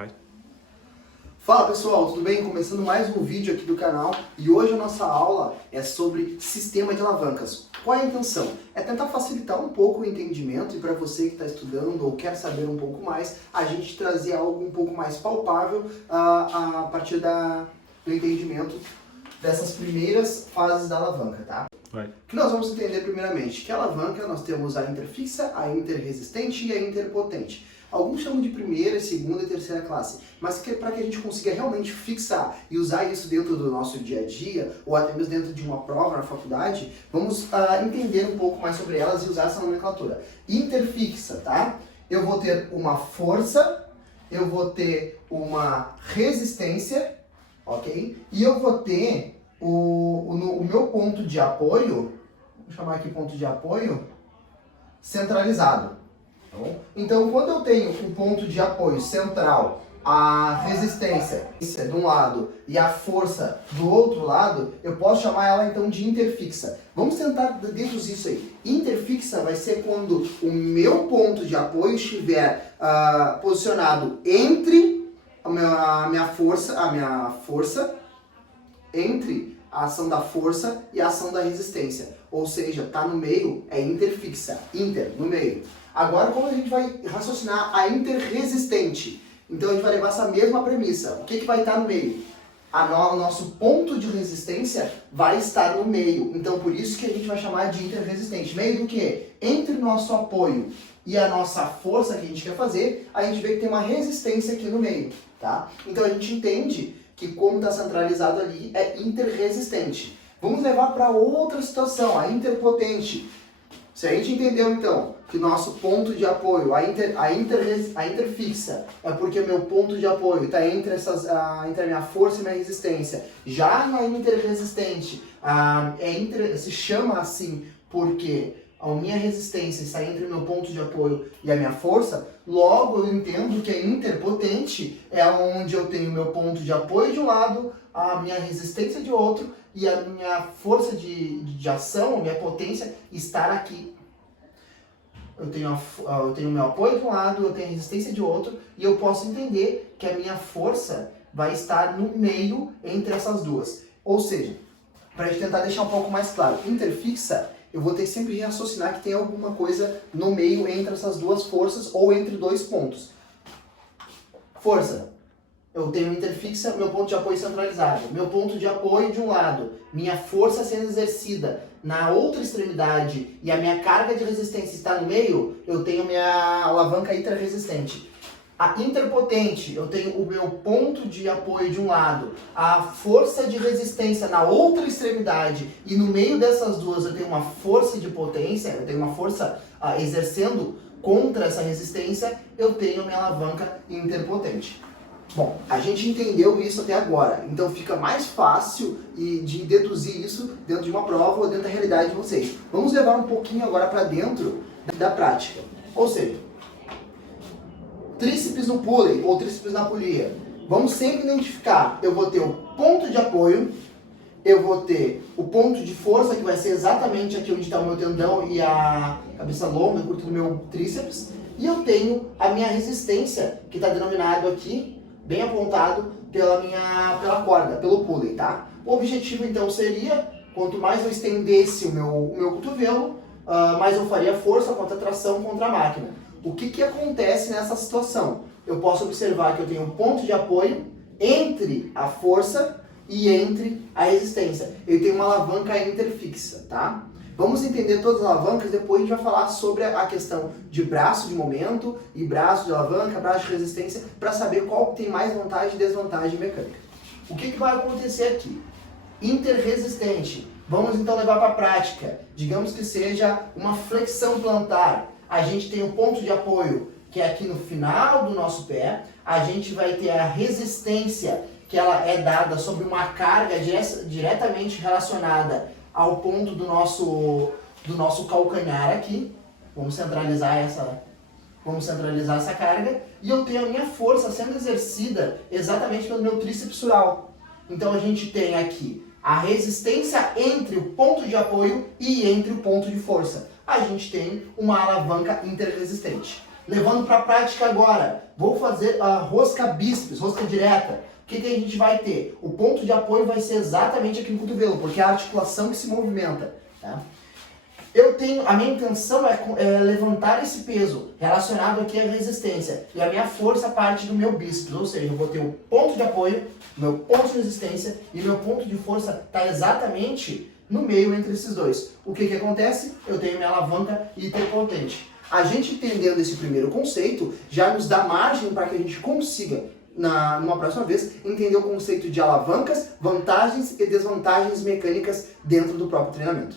Vai. Fala pessoal, tudo bem? Começando mais um vídeo aqui do canal e hoje a nossa aula é sobre sistema de alavancas. Qual é a intenção? É tentar facilitar um pouco o entendimento e para você que está estudando ou quer saber um pouco mais, a gente trazer algo um pouco mais palpável a partir do entendimento dessas primeiras fases da alavanca, tá? Vai. O que nós vamos entender primeiramente? Que a alavanca nós temos a interfixa, a interresistente e a interpotente. Alguns chamam de primeira, segunda e terceira classe, mas para que a gente consiga realmente fixar e usar isso dentro do nosso dia a dia, ou até mesmo dentro de uma prova na faculdade, vamos entender um pouco mais sobre elas e usar essa nomenclatura. Interfixa, tá? Eu vou ter uma força, eu vou ter uma resistência, ok? E eu vou ter o meu ponto de apoio, vou chamar aqui ponto de apoio, centralizado. Então, quando eu tenho um ponto de apoio central, a resistência de um lado e a força do outro lado, eu posso chamar ela então de interfixa. Vamos tentar deduzir isso aí. Interfixa vai ser quando o meu ponto de apoio estiver posicionado entre a minha força, entre a ação da força e a ação da resistência. Ou seja, está no meio, é interfixa. Inter, no meio. Agora, como a gente vai raciocinar a interresistente? Então, a gente vai levar essa mesma premissa. O que vai estar no meio? O nosso ponto de resistência vai estar no meio. Então, por isso que a gente vai chamar de interresistente. Meio do quê? Entre o nosso apoio e a nossa força que a gente quer fazer, a gente vê que tem uma resistência aqui no meio, tá? Então, a gente entende que como está centralizado ali, é interresistente. Vamos levar para outra situação, a interpotente. Se a gente entendeu, então, que nosso ponto de apoio, a interfixa, é porque meu ponto de apoio está entre a minha força e minha resistência. Já na interresistente, se chama assim porque a minha resistência está entre o meu ponto de apoio e a minha força, logo eu entendo que a interpotente é onde eu tenho o meu ponto de apoio de um lado, a minha resistência de outro e a minha força de ação, a minha potência estar aqui. Eu tenho o meu apoio de um lado, eu tenho a resistência de outro e eu posso entender que a minha força vai estar no meio entre essas duas. Ou seja, para a gente tentar deixar um pouco mais claro, interfixa, eu vou ter que sempre raciocinar que tem alguma coisa no meio entre essas duas forças ou entre dois pontos. Força. Eu tenho interfixa, meu ponto de apoio centralizado. Meu ponto de apoio de um lado, minha força sendo exercida na outra extremidade e a minha carga de resistência está no meio, eu tenho minha alavanca interresistente. A interpotente, eu tenho o meu ponto de apoio de um lado, a força de resistência na outra extremidade e no meio dessas duas eu tenho uma força de potência, eu tenho uma força exercendo contra essa resistência, eu tenho minha alavanca interpotente. Bom, a gente entendeu isso até agora, então fica mais fácil de deduzir isso dentro de uma prova ou dentro da realidade de vocês. Vamos levar um pouquinho agora para dentro da prática. Ou seja, tríceps no pulley ou tríceps na polia. Vamos sempre identificar, eu vou ter o ponto de apoio, eu vou ter o ponto de força, que vai ser exatamente aqui onde está o meu tendão e a cabeça longa, curta do meu tríceps, e eu tenho a minha resistência, que está denominado aqui, bem apontado pela corda, pelo pulley, tá? O objetivo então seria, quanto mais eu estendesse o meu cotovelo, mais eu faria força contra a tração contra a máquina. O que acontece nessa situação? Eu posso observar que eu tenho um ponto de apoio entre a força e entre a resistência. Eu tenho uma alavanca interfixa, tá? Vamos entender todas as alavancas, depois a gente vai falar sobre a questão de braço de momento e braço de alavanca, braço de resistência, para saber qual tem mais vantagem e desvantagem mecânica. O que vai acontecer aqui? Interresistente. Vamos então levar para a prática. Digamos que seja uma flexão plantar. A gente tem o ponto de apoio, que é aqui no final do nosso pé. A gente vai ter a resistência, que ela é dada sobre uma carga diretamente relacionada ao ponto do nosso calcanhar aqui. Vamos centralizar essa carga. E eu tenho a minha força sendo exercida exatamente pelo meu tríceps sural. Então a gente tem aqui a resistência entre o ponto de apoio e entre o ponto de força. A gente tem uma alavanca interresistente. Levando para a prática agora, vou fazer a rosca bíceps, rosca direta. O que a gente vai ter? O ponto de apoio vai ser exatamente aqui no cotovelo, porque é a articulação que se movimenta. Tá? A minha intenção é levantar esse peso relacionado aqui à resistência. E a minha força parte do meu bíceps, ou seja, eu vou ter o ponto de apoio, meu ponto de resistência e meu ponto de força está exatamente no meio entre esses dois. O que acontece? Eu tenho minha alavanca hiperpotente. A gente entendendo esse primeiro conceito já nos dá margem para que a gente consiga, numa próxima vez, entender o conceito de alavancas, vantagens e desvantagens mecânicas dentro do próprio treinamento.